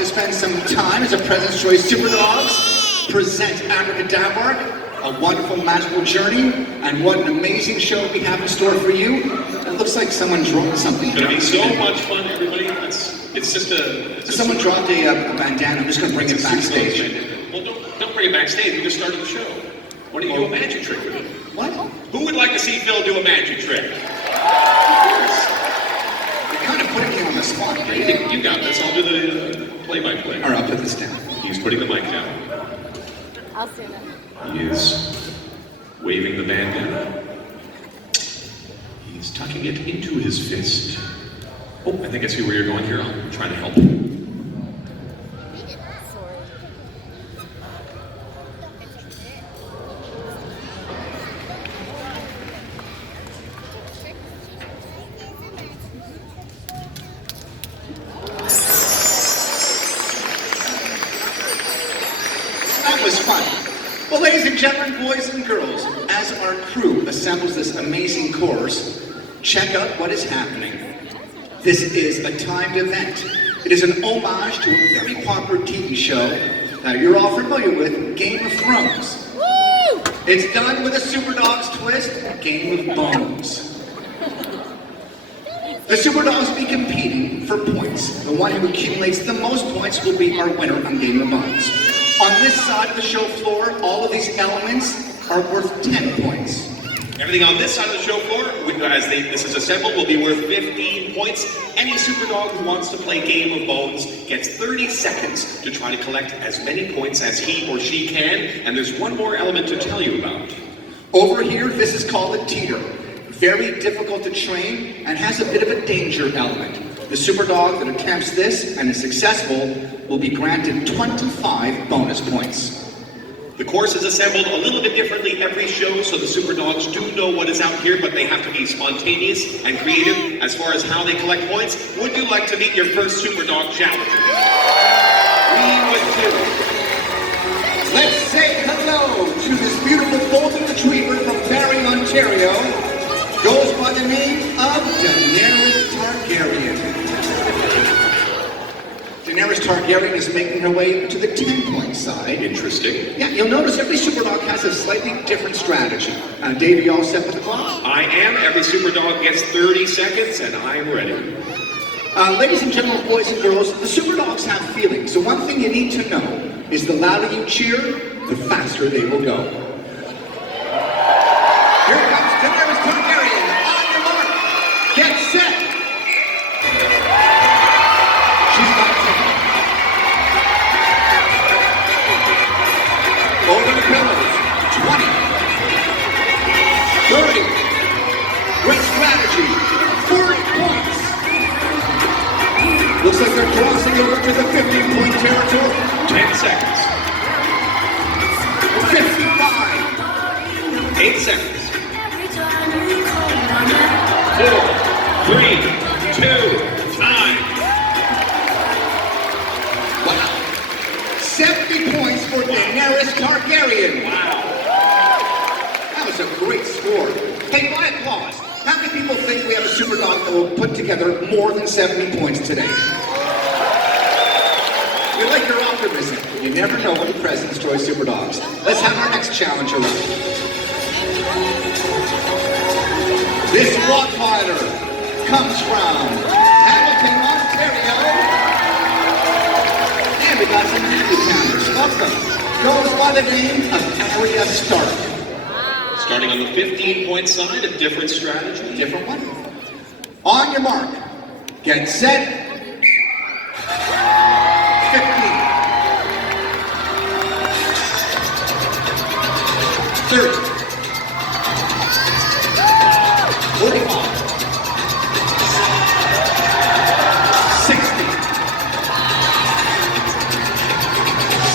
to spend some time as a President's Choice SuperDogs present Abracadabark, a wonderful magical journey, and what an amazing show we have in store for you. It looks like someone dropped something. It's going to be so much fun, everybody. It's just a... Someone dropped a bandana. I'm just going to bring it backstage. Well, don't bring it backstage. We just started the show. Why don't you do a magic trick with it? What? Who would like to see Phil do a magic trick? You're kind of putting me on the spot. You got this. I'll do the play-by-play. All right, I'll put this down. He's putting the mic down. I'll say that. He is waving the bandana. He's tucking it into his fist. Oh, I think I see where you're going here. I'll try to help you. That was fun. Well, ladies and gentlemen, boys and girls, as our crew assembles this amazing course, check out what is happening. This is a timed event. It is an homage to a very popular TV show that you're all familiar with, Game of Thrones. Woo! It's done with a SuperDogs twist, Game of Bones. The SuperDogs will be competing for points. The one who accumulates the most points will be our winner on Game of Bones. On this side of the show floor, all of these elements are worth 10 points. Everything on this side of the show floor, as this is assembled, will be worth 15 points. Any SuperDog who wants to play Game of Bones gets 30 seconds to try to collect as many points as he or she can. And there's one more element to tell you about. Over here, this is called a teeter. Very difficult to train and has a bit of a danger element. The SuperDog that attempts this and is successful will be granted 25 bonus points. The course is assembled a little bit differently every show, so the SuperDogs do know what is out here, but they have to be spontaneous and creative as far as how they collect points. Would you like to meet your first SuperDog challenger? We would too. Let's say hello to this beautiful golden retriever from Barrie, Ontario. Goes by the name of Daenerys Targaryen. Daenerys Targaryen is making her way to the 10-point side. Interesting. Yeah, you'll notice every SuperDog has a slightly different strategy. Dave, you all set with the clock? I am. Every SuperDog gets 30 seconds, and I'm ready. Ladies and gentlemen, boys and girls, the SuperDogs have feelings. So one thing you need to know is the louder you cheer, the faster they will go. Here comes Daenerys Targaryen. On your mark. Get set. She's got 10. Over the pillars. 20. 30. Great strategy. 40 points. Looks like they're crossing over to the 15-point territory. 10 seconds. 55. 8 seconds. 4, 3, 2, time. Wow. 70 points for Daenerys Targaryen. Wow. That was a great score. Hey, my applause. How many people think we have a SuperDog that will put together more than 70 points today? We like your optimism. You never know with the President's Choice SuperDogs. Let's have our next challenger up. This Rottweiler comes from Hamilton, Ontario. And we got some Hamiltoners. Welcome. Goes by the name of Arya Stark. Starting on the 15-point side, a different strategy. Different one. On your mark. Get set. 15. 30. 45. 60.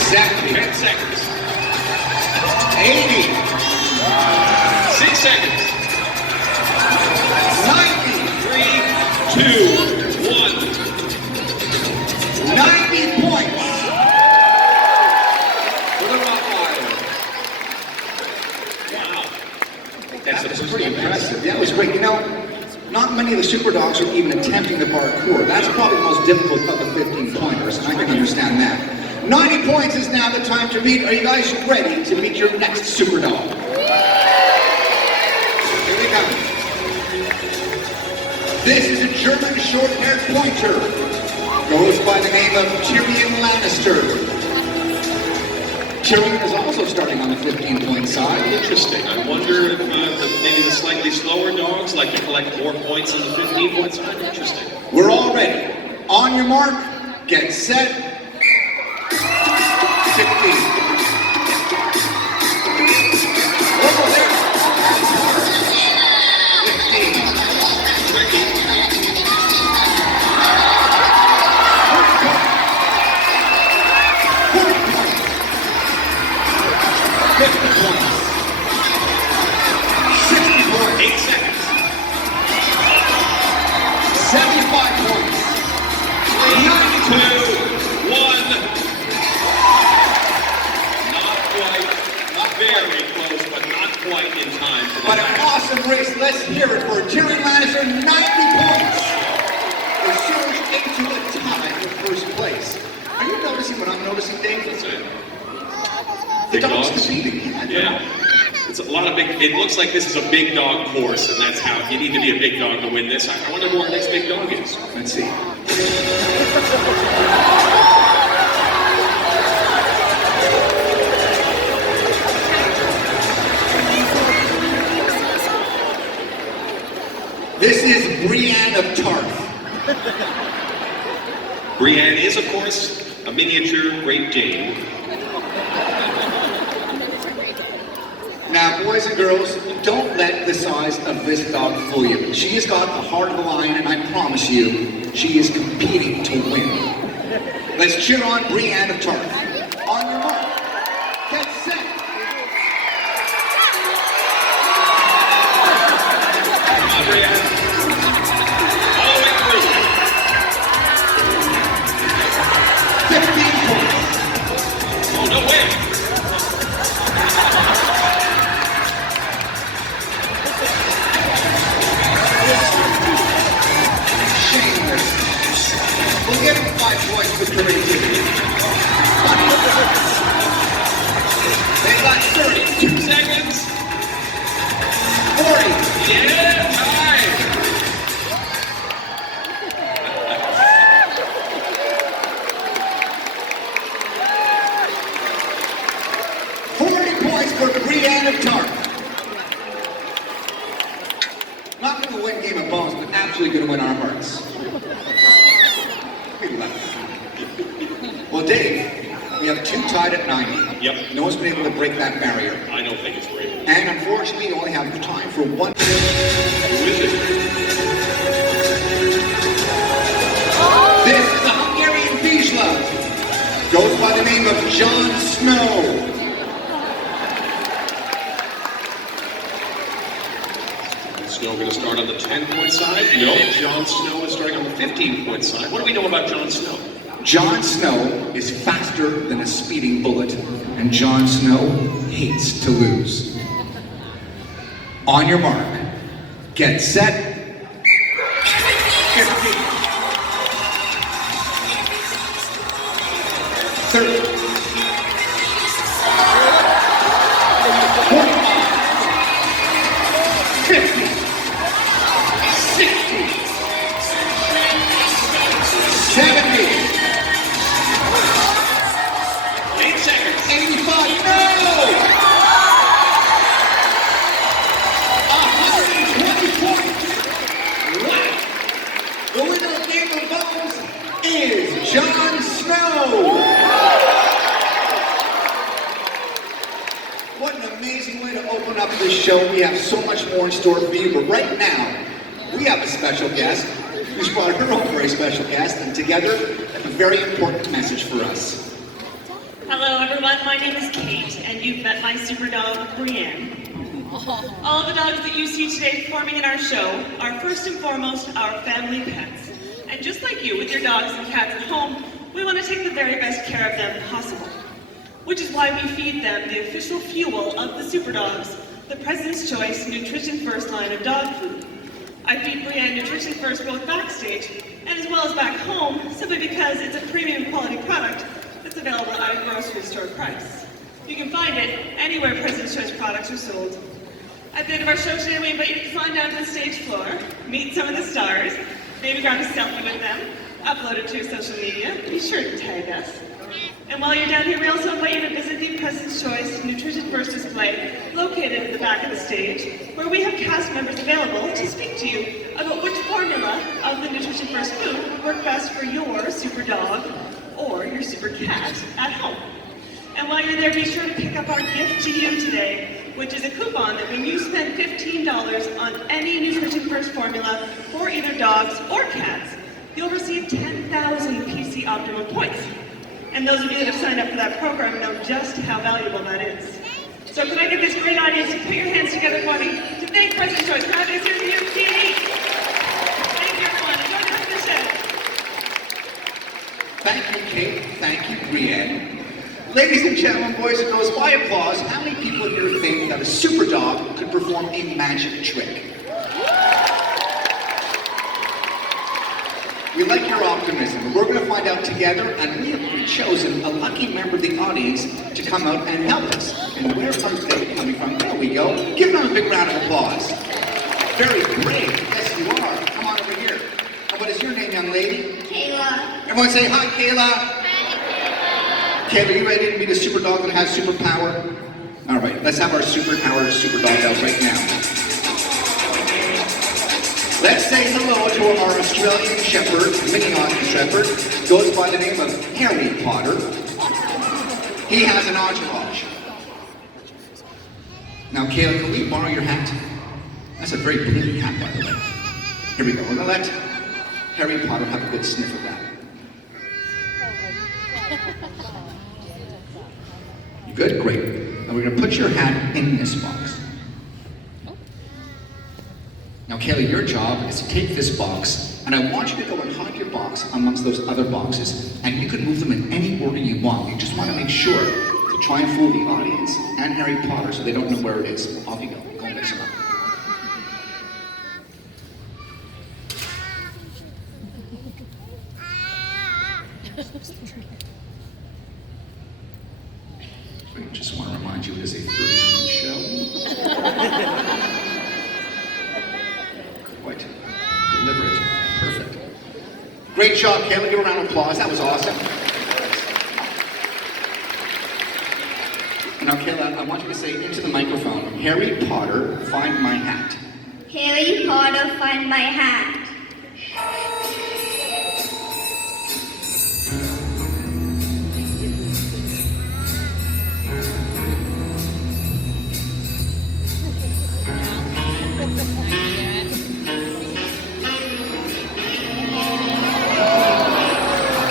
70. 10 seconds. 80. 6 seconds. 90. 3, 2, 1. 90 points for the Rottweiler. Wow. That was pretty impressive. That was great. You know, not many of the SuperDogs are even attempting the parkour. That's probably the most difficult of the 15 pointers, and I can understand that. 90 points is now the time to meet. Are you guys ready to meet your next SuperDog? Here they come. This is a German short-haired pointer. Goes by the name of Tyrion Lannister. Tyrion is also starting on the 15-point side. Interesting. I wonder if maybe the slightly slower dogs like to collect more points on the 15-point side. Interesting. We're all ready. On your mark, get set. 16. Over there. 15. Tricky. 50 points. 60 points. 8 seconds. 75 points. 2, 1. Not quite. Not very close, but not quite in time for the But an last. awesome race. Let's hear it for Tyrion Lannister, 90 points. The surge into a tie for first place. Are you noticing what I'm noticing, Dave? The Big dog's dogs? competing. Yeah. It's a lot of big. It looks like this is a big dog course, and that's how you need to be a big dog to win this. I wonder who our next big dog is. Let's see. This is Brienne of Tarth. Brienne is, of course, a miniature Great Dane. Now, boys and girls, don't let the size of this dog fool you. She has got the heart of the lion, and I promise you, she is competing to win. Let's cheer on Brienne of Tarth. On your mark, get set. Come on, Brienne. All the way through. 15 points. Oh, no way. Shameless. We'll give him 5 points for creativity. They got 30. 2 seconds. 40. Yeah, time. 40 points for Brienne of Tarth. Not going to win Game of Bones, but absolutely going to win our hearts. We love that. Well, Dave, we have 2 tied at 90. Yep. No one's been able to break that barrier. I don't think it's great. And unfortunately, you only have time for one. Who is it? This is a Hungarian Vizsla. Goes by the name of Jon Snow. Snow going to start on the 10-point side? No, Jon Snow is starting on the 15-point side. What do we know about Jon Snow? Jon Snow is faster than a speeding bullet, and Jon Snow hates to lose. On your mark, get set. 15. 30. 50. 60. 70. 8 seconds. 85. No! 120 points. Wow. The winner of Game of Bones is Jon Snow. What an amazing way to open up this show. We have so much more in store for you, but right now, we have a special guest who's brought her own very special guest, and together, a very important message for us. Hello everyone, my name is Kate, and you've met my super dog, Brienne. All of the dogs that you see today performing in our show are first and foremost our family pets. And just like you with your dogs and cats at home, we want to take the very best care of them possible. Which is why we feed them the official fuel of the SuperDogs, the President's Choice Nutrition First line of dog food. I feed Brienne Nutrition First both backstage and as well as back home, simply because it's a premium quality product that's available at a grocery store price. You can find it anywhere President's Choice products are sold. At the end of our show today, we invite you to climb down to the stage floor, meet some of the stars, maybe grab a selfie with them, upload it to your social media, be sure to tag us. And while you're down here, we also invite you to visit the President's Choice Nutrition First display located at the back of the stage, where we have cast members available to speak to you about which formula of the Nutrition First food would work best for your super dog or your super cat at home. And while you're there, be sure to pick up our gift to you today, which is a coupon that when you spend $15 on any Nutrition First formula for either dogs or cats, you'll receive 10,000 PC Optimum points. And those of you that have signed up for that program know just how valuable that is. So can I get this great audience to put your hands together for me to thank President's Choice for having us here at the CNE. Thank you, everyone. Enjoy the rest of the show. Thank you, Kate. Thank you, Brienne. Ladies and gentlemen, boys and girls, by applause, how many people here think that a super dog could perform a magic trick? We like your optimism. We're going to find out together, and we have chosen a lucky member of the audience to come out and help us. And where are they coming from? There we go. Give them a big round of applause. Very brave. Yes, you are. Come on over here. And what is your name, young lady? Kayla. Everyone say hi, Kayla. Kayla, are you ready to meet a super dog that has superpower? All right, let's have our superpowered super dog out right now. Let's say hello to our Australian Shepherd, mini Aussie Shepherd, goes by the name of Harry Potter. He has an entourage. Now, Kayla, can we borrow your hat? That's a very blingy hat, by the way. Here we go. We're going to let Harry Potter have a good sniff of that. You good? Great. And we're going to put your hat in this box. Now, Kayla, your job is to take this box, and I want you to go and hide your box amongst those other boxes, and you can move them in any order you want. You just want to make sure to try and fool the audience and Harry Potter so they don't know where it is. Off you go. Go and mix them up. So I just want to remind you it is a 30-minute show. Quite deliberate. Perfect. Great job, Kayla. Give a round of applause. That was awesome. And now, Kayla, I want you to say into the microphone, Harry Potter, find my hat. Harry Potter, find my hat.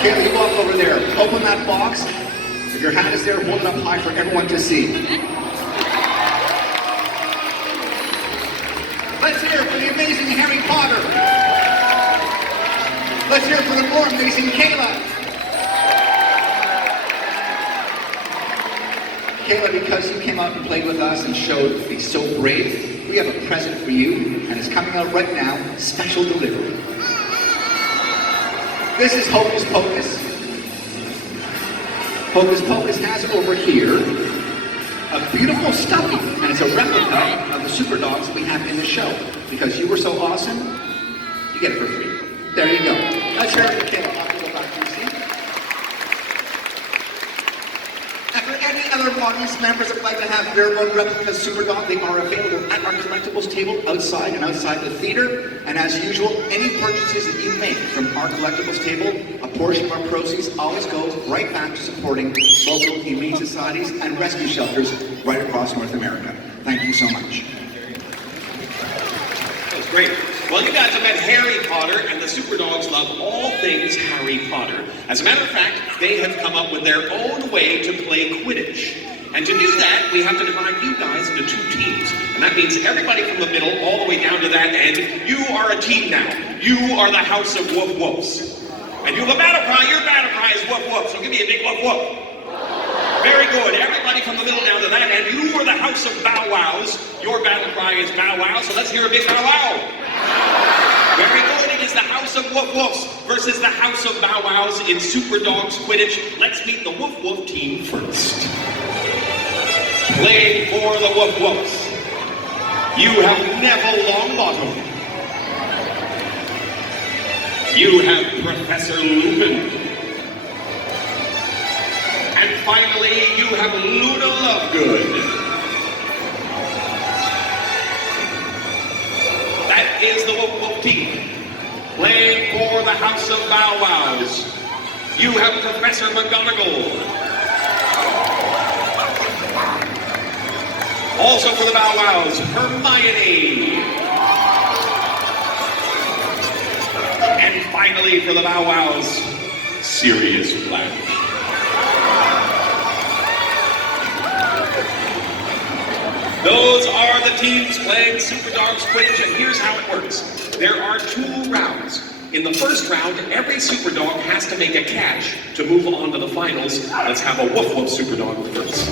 Kayla, you walk over there. Open that box. If your hat is there, hold it up high for everyone to see. Let's hear it for the amazing Harry Potter. Let's hear it for the more amazing Kayla. Kayla, because you came out and played with us and showed to be so brave, we have a present for you, and it's coming out right now, special delivery. This is Hocus Pocus. Hocus Pocus has over here a beautiful stuffy, and it's a replica of the super dogs we have in the show. Because you were so awesome, you get it for free. There you go. Let's hear it for Kayla. I'll go back to your seat. And for any other audience members that like to have their own replica super dog, they are available at our collectibles table outside and outside the theater. And as usual, any purchases that you make from our collectibles table, a portion of our proceeds always goes right back to supporting local humane societies and rescue shelters right across North America. Thank you so much. That was great. Well, you guys have met Harry Potter, and the SuperDogs love all things Harry Potter. As a matter of fact, they have come up with their own way to play Quidditch. And to do that, we have to divide you guys into two teams. And that means everybody from the middle all the way down to that end, you are a team now. You are the House of Woof Woofs. And you have a battle cry. Your battle cry is Woof Woof. So give me a big Woof Woof. Very good. Everybody from the middle down to that. And you are the House of Bow Wows. Your battle cry is Bow Wow, so let's hear a big Bow Wow. Very good. It is the House of Woof Woofs versus the House of Bow Wows in SuperDogs Quidditch. Let's meet the Woof Woof team first. Playing for the Woof Woofs, you have Neville Longbottom. You have Professor Lupin. And finally, you have Luna Lovegood. That is the Woof Woof team. Playing for the House of Bow Wows, you have Professor McGonagall. Also for the Bow Wows, Hermione. And finally for the Bow Wows, Sirius Black. Those are the teams playing SuperDogs Quidditch, and here's how it works. There are 2 rounds. In the first round, every SuperDog has to make a catch to move on to the finals. Let's have a Woof Woof SuperDog first.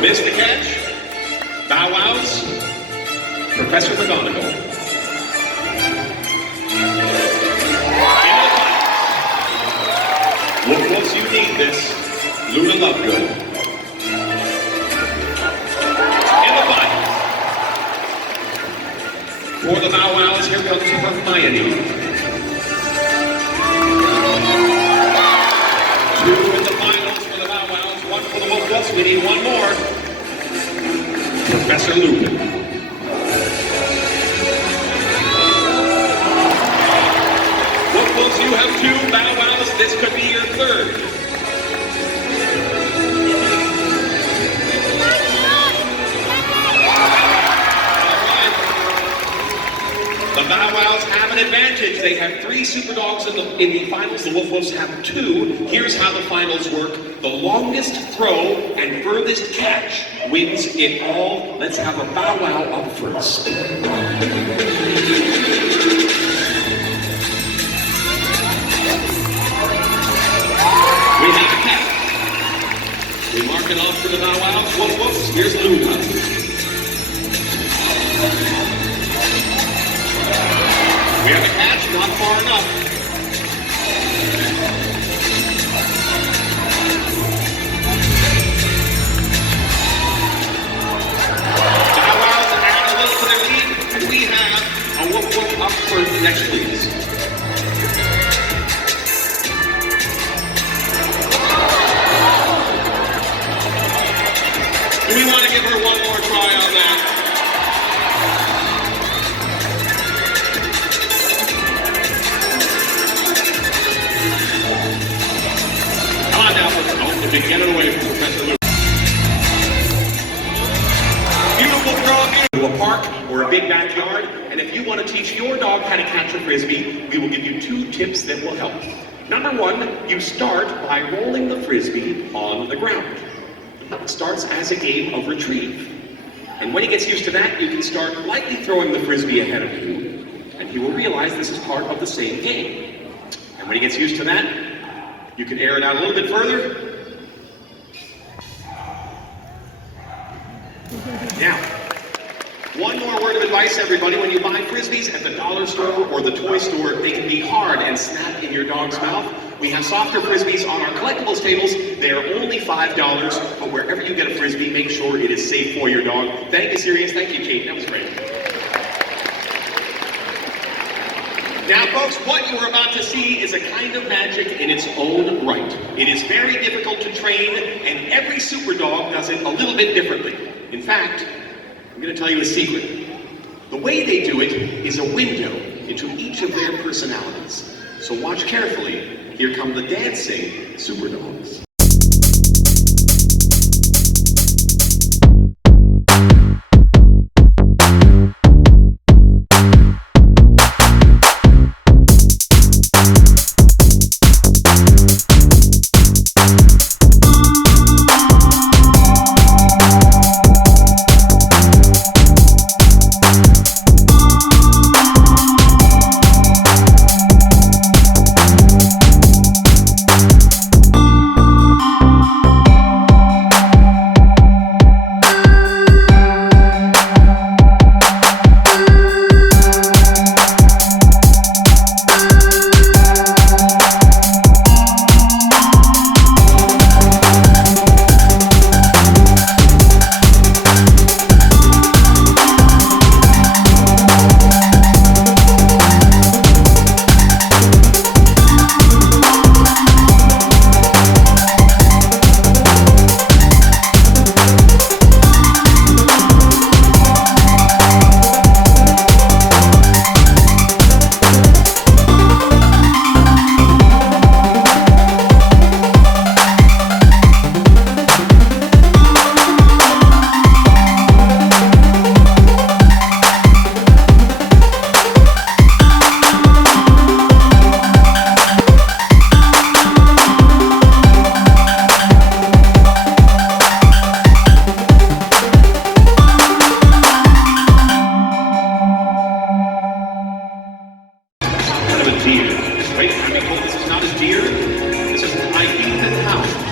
Missed the catch. Bow Wows. Professor McGonagall. Woof Woofs, you need this. Luna Lovegood. In the finals. For the Bow Wows, here comes Hermione. 2 in the finals for the Bow Wows, 1 for the Woof Woofs. We need 1 more. Professor Lupin. Woof Woofs, you have 2. Bow Wows, this could be your 3rd. The Bow Wows have an advantage. They have 3 SuperDogs in the finals. The Woof Woofs have 2. Here's how the finals work. The longest throw and furthest catch wins it all. Let's have a Bow Wow up first. We have a catch. We mark it off for the Bow Wows. Woof Woofs. Here's Luna. We have a catch, not far enough. Bow Wows add a little to their lead, and we have a Woof Woof up first. Next, please. Do we want to give her one more try on that? To get it away from Professor Luke. Beautiful dog into a park or a big backyard, and if you want to teach your dog how to catch a Frisbee, we will give you 2 tips that will help. Number 1, you start by rolling the Frisbee on the ground. It starts as a game of retrieve. And when he gets used to that, you can start lightly throwing the Frisbee ahead of you, and he will realize this is part of the same game. And when he gets used to that, you can air it out a little bit further. Now, one more word of advice, everybody. When you buy Frisbees at the dollar store or the toy store, they can be hard and snap in your dog's mouth. We have softer Frisbees on our collectibles tables. They are only $5, but wherever you get a Frisbee, make sure it is safe for your dog. Thank you, Sirius. Thank you, Kate. That was great. Now, folks, what you are about to see is a kind of magic in its own right. It is very difficult to train, and every SuperDog does it a little bit differently. In fact, I'm going to tell you a secret. The way they do it is a window into each of their personalities. So watch carefully. Here come the dancing SuperDogs. a deer. Right? I'm being told this is not a deer. This is an Iberian hound.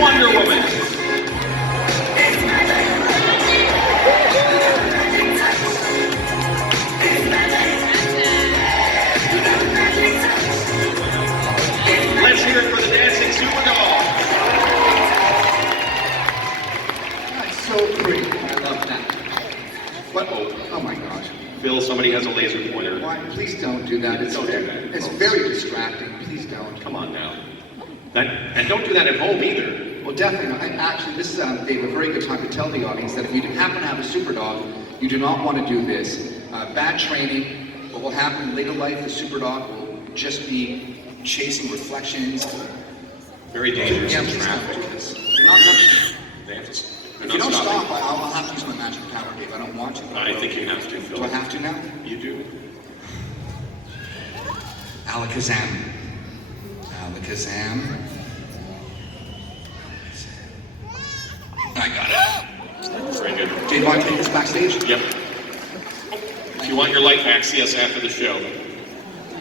Wonder Woman. Let's hear it for the dancing SuperDogs. That's so pretty. I love that. What? Oh my gosh. Phil, somebody has a laser pointer. Why? Please don't do that. It's Don't do that. It's very distracting. Please don't. Come on now. And don't do that at home either. Well, definitely. Actually, this is Dave, a very good time to tell the audience that if you happen to have a super dog, you do not want to do this. Bad training. What will happen later in life, the super dog will just be chasing reflections. Very dangerous Yeah, in please don't traffic. do this. You're not gonna- They have to. If They're you not don't stopping. stop, I'll have to use my magic power, Dave. I don't want to. I think you have to, Phil. Do I have to now? You do. Alakazam. Alakazam. I got it. Very good. Dave, want to take this backstage? Yep. If you want your life back, see us after the show.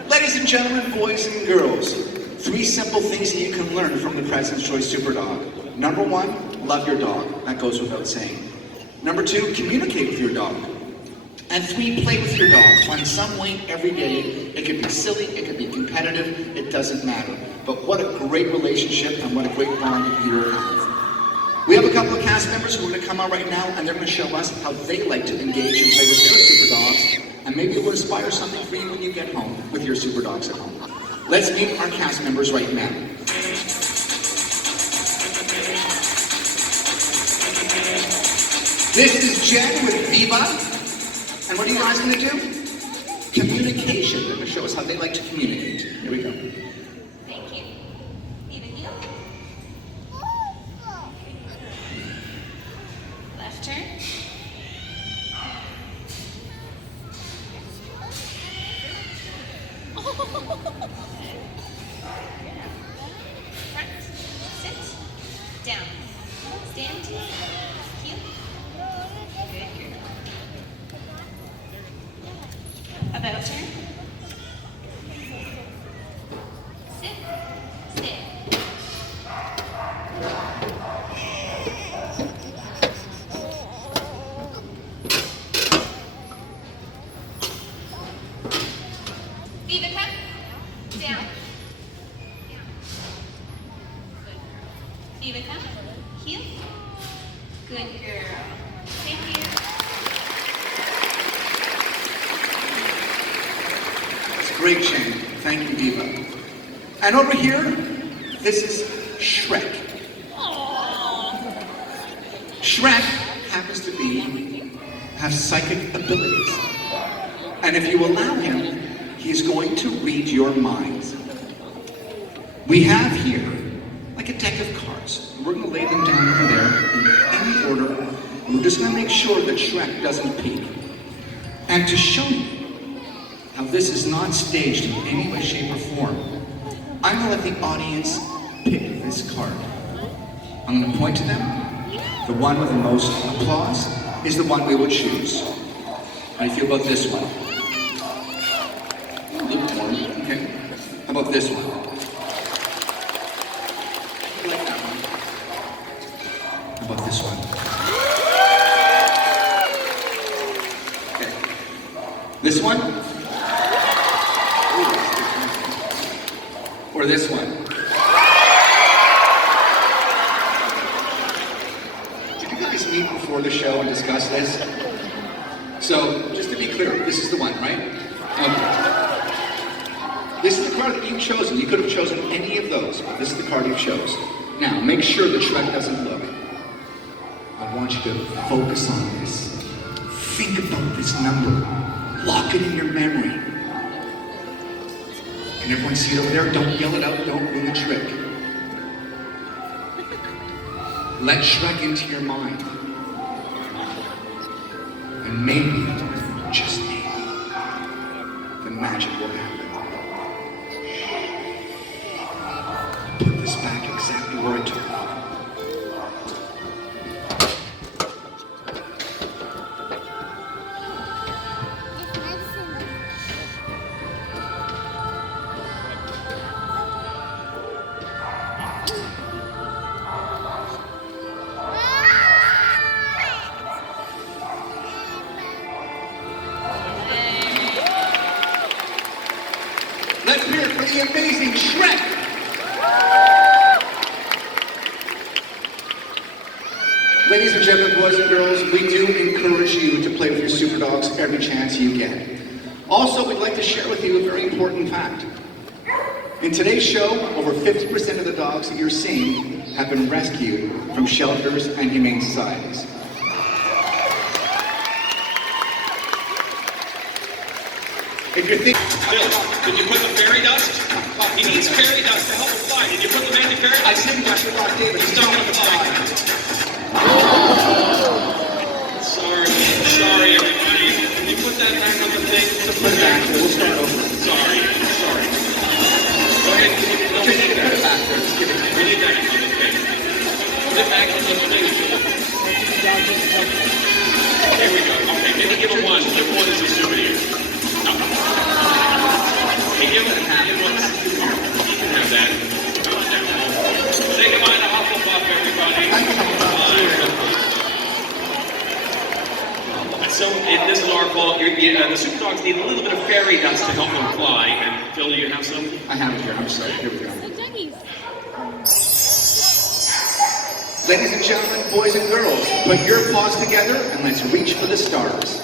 Ladies and gentlemen, boys and girls, 3 simple things that you can learn from the President's Choice Super Dog. Number 1, love your dog. That goes without saying. Number 2, communicate with your dog. And 3, play with your dog. Find some way every day. It could be silly, it could be competitive, it doesn't matter. But what a great relationship and what a great bond you will have. We have a couple of cast members who are going to come out right now and they're going to show us how they like to engage and play with their super dogs. And maybe it will inspire something for you when you get home with your super dogs at home. Let's meet our cast members right now. This is Jen with Viva. And what are you guys going to do? Communication. They're going to show us how they like to communicate. Here we go. Thank you. Need a heel? Left turn. Front. Sit. Down. Stand. Heel. Good girl. About turn. Sit. Sit. Viva, come. Down. Viva, come. Heel. Good girl. Thank you. Great Jen. Thank you, Diva. And over here, this is Shrek. Shrek happens to have psychic abilities. And if you allow him, he's going to read your minds. We have here, like a deck of cards. We're going to lay them down over there in any order. And we're just going to make sure that Shrek doesn't peek. And to show you how this is not staged in any way, shape, or form, I'm going to let the audience pick this card. I'm going to point to them. The one with the most applause is the one we will choose. How do you feel about this one? Lukewarm, okay. How about this one? I like that one. How about this one? Okay. This one? Or this one? Did you guys meet before the show and discuss this? So, just to be clear, this is the one, right? Okay. This is the card that you've chosen. You could have chosen any of those, but this is the card you chose. Now, make sure that Shrek doesn't look. I want you to focus on this. Think about this number. Lock it in your memory. Can everyone see it over there? Don't yell it out, don't ruin the trick. Let Shrek into your mind. And maybe, just maybe, the magic will happen. Put this back exactly where I took it. Let's hear it for the amazing Shrek! Ladies and gentlemen, boys and girls, we do encourage you to play with your SuperDogs every chance you get. Also, we'd like to share with you a very important fact. In today's show, over 50% of the dogs that you're seeing have been rescued from shelters and humane societies. If you're thinking... Bill, did you put the fairy dust? He needs fairy dust to help him fly. Did you put the magic fairy I dust? think Dr. Rock David, He's he's not not gonna going to fly. fly. Sorry, everybody. Can you put that back on the thing? Put it back, we'll start over. Sorry. Go ahead. No, Just put it back there, just give it to me. we need that on the thing. Put it back on the thing. Here we go. Okay, maybe give him one. Give one as a souvenir. No. Hey, give him one. You can have that. Come on down. Say goodbye to Hufflepuff, everybody. So, this is our fault. The SuperDogs need a little bit of fairy dust to help them fly. And Phil, do you have some? I have it here, I'm sorry, here we go. Doggies. Ladies and gentlemen, boys and girls, put your paws together and let's reach for the stars.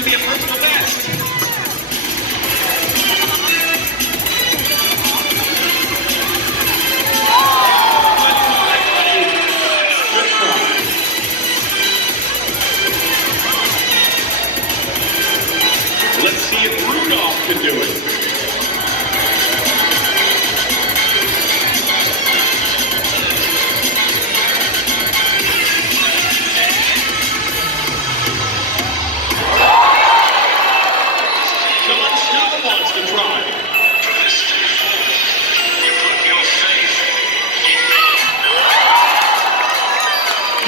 will be a personal best. Good try, buddy. Good try. Let's see if Rudolph can do it. John Snow wants to try.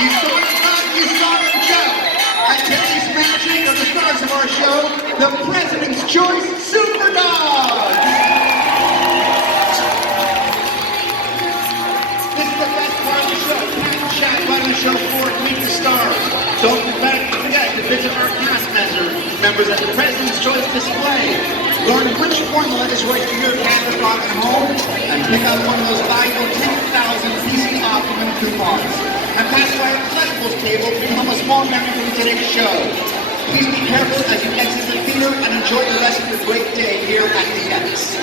You saw it, Todd, you saw it, Joe. And today's magic of the stars of our show, the President's Choice SuperDogs. This is the best part of the show. Cat chat right on the show floor to meet the stars. Don't forget to visit our cast members at the President's Choice display. Learn which formula is right for your cat or dog at home, and pick out one of those valuable 10,000 PC Optimum coupons. And pass by our collectibles table to become a small member from today's show. Please be careful as you exit the theater and enjoy the rest of your great day here at the X.